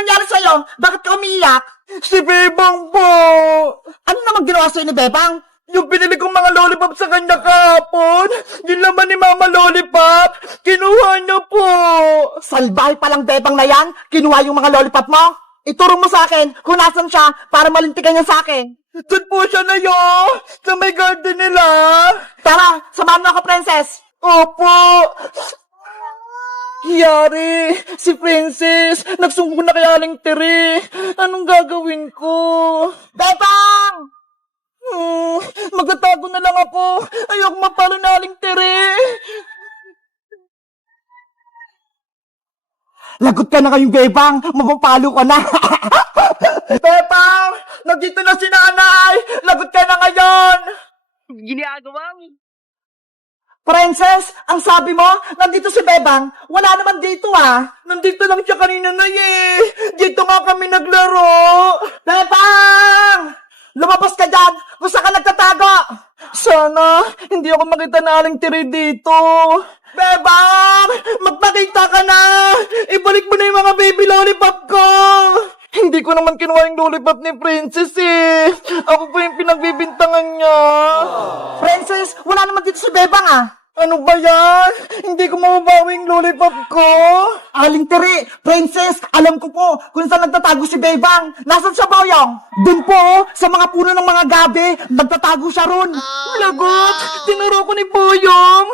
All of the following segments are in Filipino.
nangyari sa'yo? Bakit ka umiiyak? Si Bebang po! Ano naman ginawa sa'yo ni Bebang? Yung binili kong mga lollipop sa kanya kahapon, yung laman ni Mama Lollipop, kinuha niya po! Salbahe palang Bebang na yan, kinuha yung mga lollipop mo. Ituro mo sa akin kung nasan siya para malintikan niya sa akin. Doon po siya na sa may garden nila. Tara, samahan mo ako, princess. Opo! Yari, si Princess, nagsumbong na kay Aling Tere. Anong gagawin ko? Bebang! Magtatago na lang ako. Ayoko mapalo na Aling Tere. Lagot ka na kayong Bebang, mapapalo ka na. Bebang, nandito na si Nanay. Lagot ka na ngayon. Ginagawa mo. Princess, ang sabi mo, nandito si Bebang. Wala naman dito ah. Nandito lang siya kanina na Dito nga kami naglaro. Bebang! Lumabas ka dyan! Kung saan ka nagtatago! Sana, hindi ako makita na Aling Tere dito. Bebang! Magpakita ka na! Ibalik mo na yung mga baby lollipop ko! Hindi ko naman kinuha yung lollipop ni Princess Ako pa yung pinagbibintangan niya. Princess, wala naman dito si Bebang ah. Ano ba yan? Hindi ko mababawi yung lollipop ko. Aling Tere, Princess, alam ko po kung saan nagtatago si Bebang. Nasaan siya, Boyong? Doon po, sa mga puno ng mga gabi, nagtatago siya ron. Lagot! Tinuro ko ni Boyong.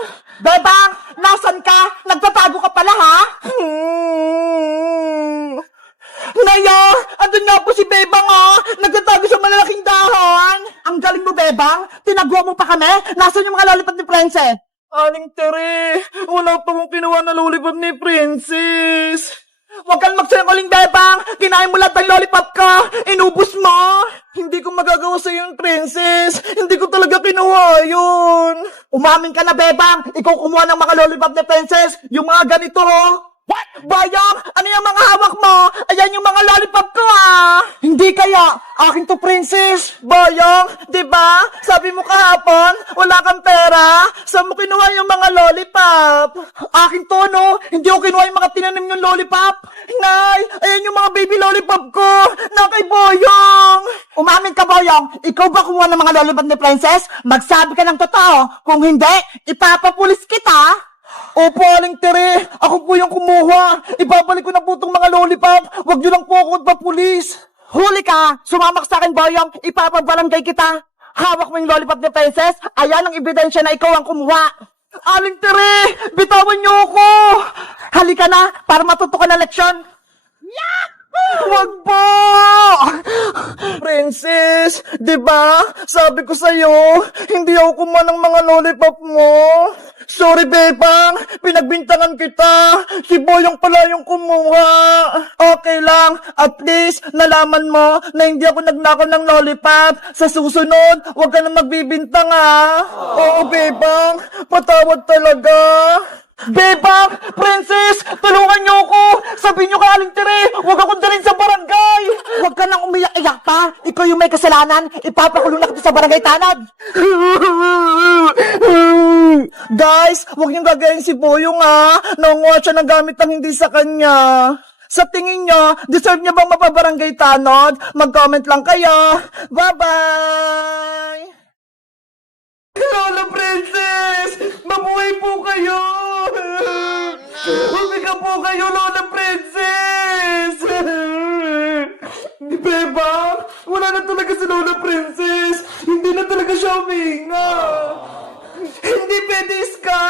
Bebang, nasan ka? Nagtatago ka pala, ha? Naya! Andun nga po si Bebang Nagtatago sa malalaking dahon! Ang galing mo, Bebang. Tinaguan mo pa kami. Nasaan yung mga lollipop ni Princess? Aling Tere, wala pa kong kinuha na lollipop ni Princess. Huwag kang magsinungaling, Bebang. Kinain mo lahat ng lollipop ka. Inubos mo. Hindi ko magagawa sa yung Princess. Hindi ko talaga kinuha yun. Umamin ka na, Bebang. Ikaw kumuha ng mga lollipop ni Princess. Yung mga ganito, What? Bayang, ano yung mga hawak mo? Ayan yung mga lollipop ko, Hindi kaya. Akin to, Princess. Bayang, di ba? Sabi mo kahapon, wala kang pera. Saan mo kinuha yung mga lollipop? Akin to, no? Hindi ko kinuha yung mga tinanim yung lollipop. Nay, ayan yung mga baby lollipop ko. Na kay Boyong. Umamin ka, Boyong. Ikaw ba kumuha ng mga lollipop ni Princess? Magsabi ka ng totoo. Kung hindi, ipapapulis kita. Opo, Aling Tere. Ako po yung kumuha. Ibabalik ko na po itong mga lollipop. Huwag niyo lang po ako magpapulis. Huli ka! Sumamak sa akin, Boyong! Ipapabarangay kita! Hawak mo yung lollipop ni Princess! Ayan ang ebidensya na ikaw ang kumuha! Aling Tere! Bitawan niyo ako! Halika na para matuto ka ng leksyon! Wag po! Princess, di ba? Sabi ko sa'yo, hindi ako kumuha ng mga lollipop mo. Sorry, Bebang. Pinagbintangan kita. Si Boyong pala yung kumuha. Okay lang. At least, nalaman mo na hindi ako nagnakaw ng lollipop. Sa susunod, huwag ka na magbibintang, Oo, Bebang. Patawad talaga. Bebang! Princess! Tulungan niyo ako! Sabihin niyo kay Aling Tere, huwag akong dalhin sa barangay! Huwag ka nang umiyak-iyak pa! Ikaw yung may kasalanan! Ipapakulong na kita sa barangay tanod! Guys, huwag niyong gagayin si Boyong Nangunguha siya ng gamit ng hindi sa kanya. Sa tingin niyo, deserve niya bang mapabarangay tanod? Mag-comment lang kayo. Bye-bye! Lola Princess! Mabuhay po kayo! Humiga po kayo, Lola Princess! Beba, wala na talaga si Lola Princess! Hindi na talaga siya huminga! Hindi pwede, Iska!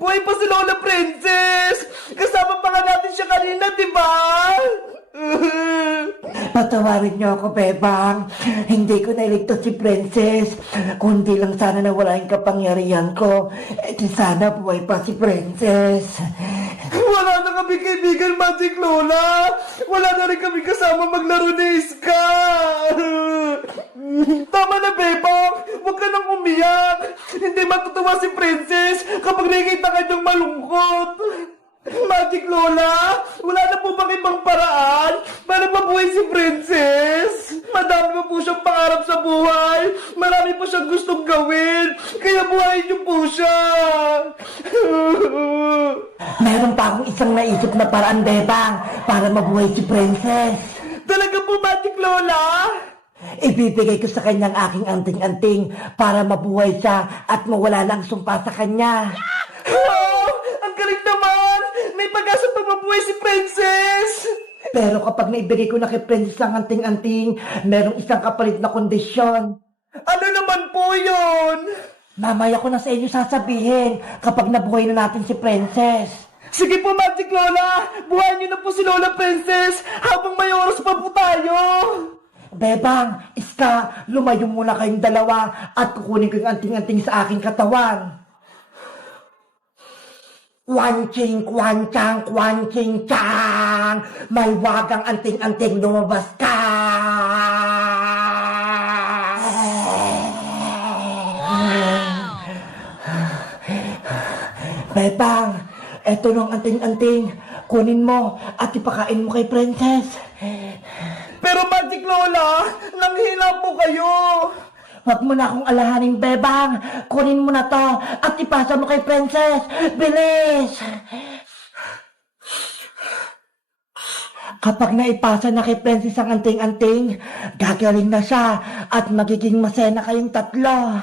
Buhay pa si Lola Princess! Kasama pa nga natin siya kanina, di ba? Patawarin niyo ako, Bebang. Hindi ko nailigtas si Princess. Kundi lang sana nawala yung kapangyarihan ko. Di sana buhay pa si Princess. Wala na kami kaibigan, Magic Lola! Wala na rin kami kasama maglaro ni Iska! Tama na, Bebang! Huwag ka nang umiyak! Hindi matutuwa si Princess kapag nakikita kanyang malungkot! Magic Lola, wala na po bang ibang paraan para mabuhay si Princess? Madami pa po siyang pangarap sa buhay. Marami po siyang gustong gawin. Kaya buhayin niyo po siya. Meron pa akong isang naisip na paraan, Bebang, para mabuhay si Princess. Talaga po, Magic Lola? Ibibigay ko sa kanyang aking anting-anting para mabuhay siya at mawala na ang sumpa sa kanya. Oh, ang galing naman! May pag-asa pa mabuhay si Princess! Pero kapag naibigay ko na kay Princess ang anting-anting, merong isang kapalit na kondisyon. Ano naman po yun? Mamaya ko na sa inyo sasabihin kapag nabuhay na natin si Princess. Sige po, Magic Lola! Buhayin niyo na po si Lola Princess habang may oras pa po tayo! Bebang, Iska, lumayo muna kayong dalawa at kukunin ko yung anting-anting sa aking katawan. Kwanching, kwanchang, kwanching, chang! May wagang anting-anting lumabas ka! Bebang, eto nung anting-anting. Kunin mo at ipakain mo kay Princess. Pero Magic Lola, nanghina po kayo! Huwag mo na akong alahaning, Bebang. Kunin mo na to at ipasa mo kay Princess. Bilis! Kapag naipasa na kay Princess ang anting-anting, gagaling na siya at magiging masaya na kayong tatlo.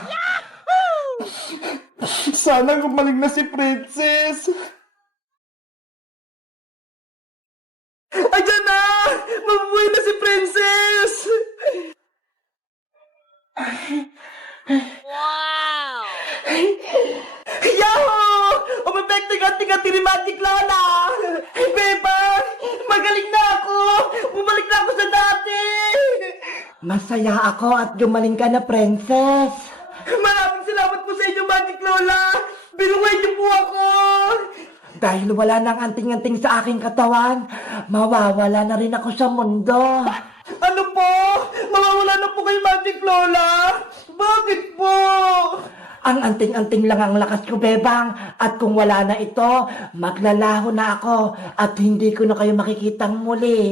Sana gumaling na si Princess! Ayan na! Mabuhay na si Princess! Wow! Yahoo! Umepekting-anting-anting ni Magic Lola! Ay, Beba! Magaling na ako! Bumalik na ako sa dati! Masaya ako at gumaling ka na, Princess. Maraming salamat po sa inyo, Magic Lola! Binuhay niyo po ako! Dahil wala nang anting-anting sa aking katawan, mawawala na rin ako sa mundo. Ano po? Mawawala na po kayo, Magic Lola? Bakit po? Ang anting-anting lang ang lakas ko, Bebang. At kung wala na ito, maglalaho na ako at hindi ko na kayo makikitang muli.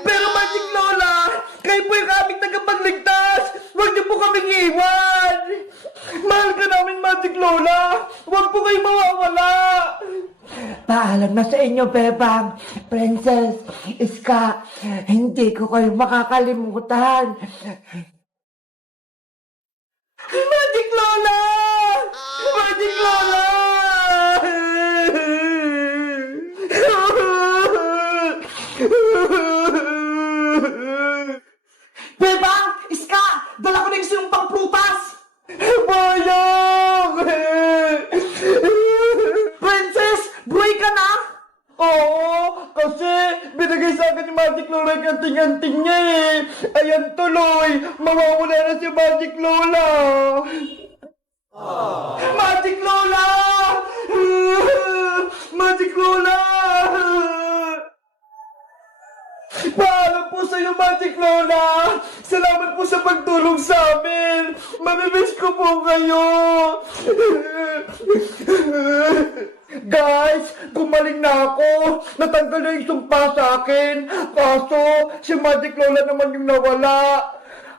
Pero Magic Lola, kayo po yung aming tagapagligtas! Huwag niyo po kaming iwan! Mahal ka namin, Magic Lola! Huwag po kayo mawawala! Paalam na sa inyo, Bebang. Princess, Iska, hindi ko kayo makakalimutan. Magic Lola! Magic Lola! Bebang! Iska! Dala ko na yung sinumpang prutas! Bayang! Princess! Buhay ka na? Oo, kasi binigay sa akin ni Magic Lola yung anting-anting niya eh. Ayan tuloy, mawawala na si Magic Lola. Magic Lola! Magic Lola! Paalam po sa iyo, Magic Lola! Salamat po sa pagtulong sa amin! Mamimiss ko po kayo! Guys, gumaling na ako! Natanggal na yung sumpa sa akin! Kaso, si Magic Lola naman yung nawala!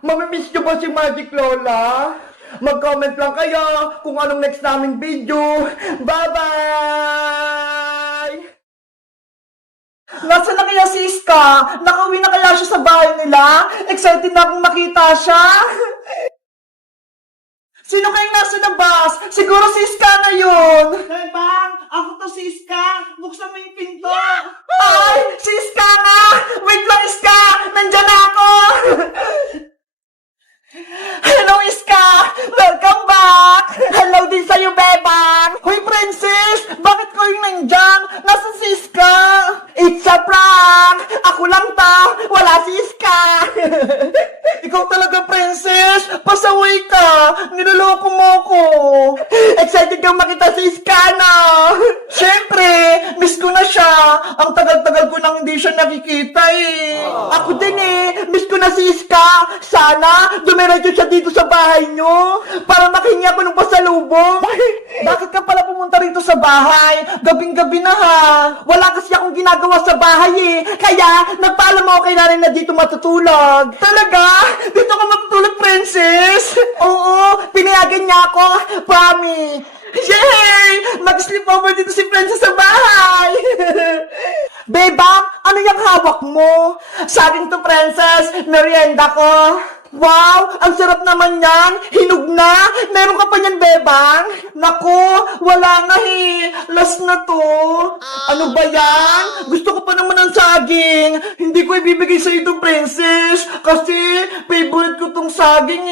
Mamimiss niyo ba si Magic Lola? Mag-comment lang kayo kung anong next naming video! Bye-bye! Nasaan na kaya si Iska? Nakauwi na kaya siya sa bahay nila? Excited na akong makita siya! Sino kayong nasa labas? Siguro si Iska na yun! Bang! Ako to si Iska! Buksan mo yung pinto! Ay! Si Iska nga! Wait lang, Iska! Nandyan na ako! Hello, Iska! Welcome back! Hello din sa'yo, Bebang! Hoy, Princess! Bakit ko yung nandyan? Nasa si Iska? It's a prank! Ako lang to! Wala si Iska! Ikaw talaga, Princess! Pasaway ka! Niloloko mo ko! Excited kang makita si Iska na! Siyempre! Miss ko na siya! Ang tagal-tagal ko nang hindi siya nakikita eh! Ako din eh! Miss ko na si Iska! Sana dumiretso siya dito sa bahay nyo para makingi ako ng pasalubong! Bakit ka pala pumunta rito sa bahay? Gabing-gabi na ha! Wala kasi akong ginagawa sa bahay eh! Kaya nagpaalam ako kay nanay na dito matutulog! Talaga? Dito ka matutulog, Princess? Oo! Pinayagan niya ako! Promise! Yay! Mag-sleep over dito si Princess sa bahay! Bebang, ano yung hawak mo? Saging to, princess. Merienda ko. Wow, ang sarap naman yan. Hinog na. Meron ka pa yan, Bebang? Naku, wala na Last na to. Ano ba yan? Gusto ko pa naman ng saging. Hindi ko ibibigay sa ito, princess. Kasi favorite ko tong saging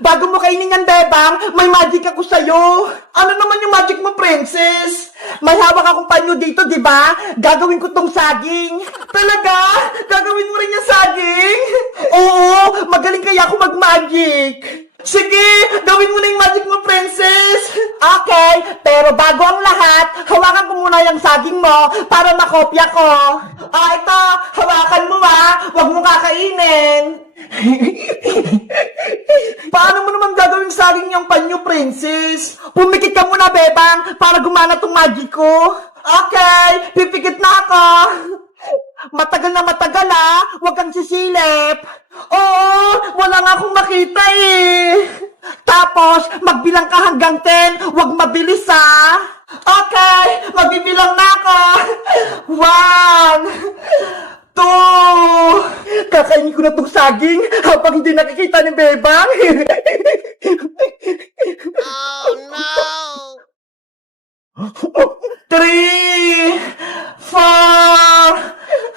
Bago mo kainin yan, Bebang, may magic ako sa'yo. Ano naman yung magic mo, princess? May hawak akong panyo dito, di ba? Gagawin ko tong saging. Talaga? Gagawin mo rin yung saging? Oo, magaling kaya ako mag-magic. Sige, gawin mo na yung magic mo, princess. Okay, pero bago ang lahat, hawakan ko muna yung saging mo para makopya ko. Ito, hawakan mo Huwag mo kakainin. Paano mo naman gagawin saging yung panyo, princess? Pumikit ka muna, Bebang, para gumana tong magic ko. Okay, pipikit na ako. Matagal na matagal huwag kang sisilip. Oo, wala nga akong makita Tapos, magbilang ka hanggang 10, huwag mabilis Okay, magbibilang na ako. 1, 2. Kakainin ko na tong saging habang hindi nakikita ni Bebang. Oh no! 3, 4,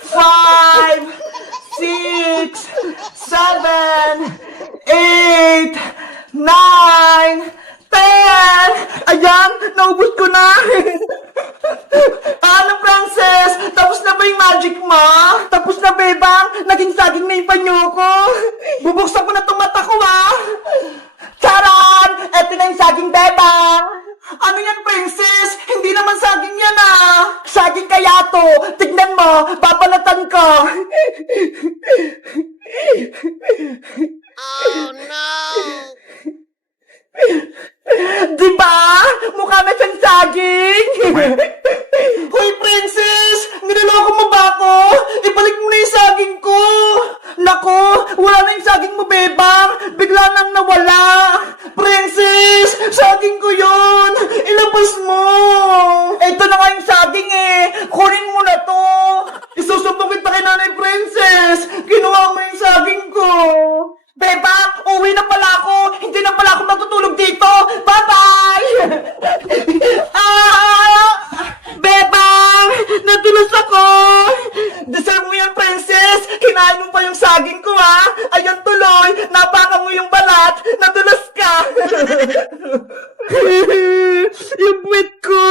5, 6, 7, 8, 9, 10. Ayan, naubos ko na. Ano, Frances? Tapos na ba yung magic mo? Tapos na, Bebang? Naging saging na yung panyo ko. Bubuksan ko na itong mata ko, Charan! Eto na yung saging, Bebang. Ano yan, princess? Hindi naman saging yan, Saging kaya to. Tignan mo, babalatan ko. Oh no! Diba? Mukha na siyang saging. Hoy, princess! Niloloko mo ba ako? Ibalik mo na yung saging ko. Nako, wala na yung saging mo, Bebang. Bigla nang nawala. Princess, saging ko yun. Ilabas mo. Ito na nga yung saging Kunin mo na to. Isusubok kita kay Nanay Princess. Kinuha mo yung saging ko. Bebang, uwi na pala ako. Hindi na pala ako matutulog dito. Bye-bye! Bebang! Natulos ako! Deserve mo yan, princess! Kinain mo pa yung saging ko, Ayan tuloy! Napaka mo yung balat! Natulos ka! Yung puwet ko!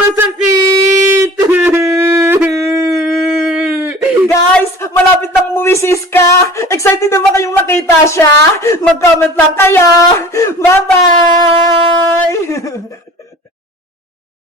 Masakit! Guys, malapit nang umuwi si Iska. Excited na ba kayong makita siya? Mag-comment lang kayo. Bye-bye!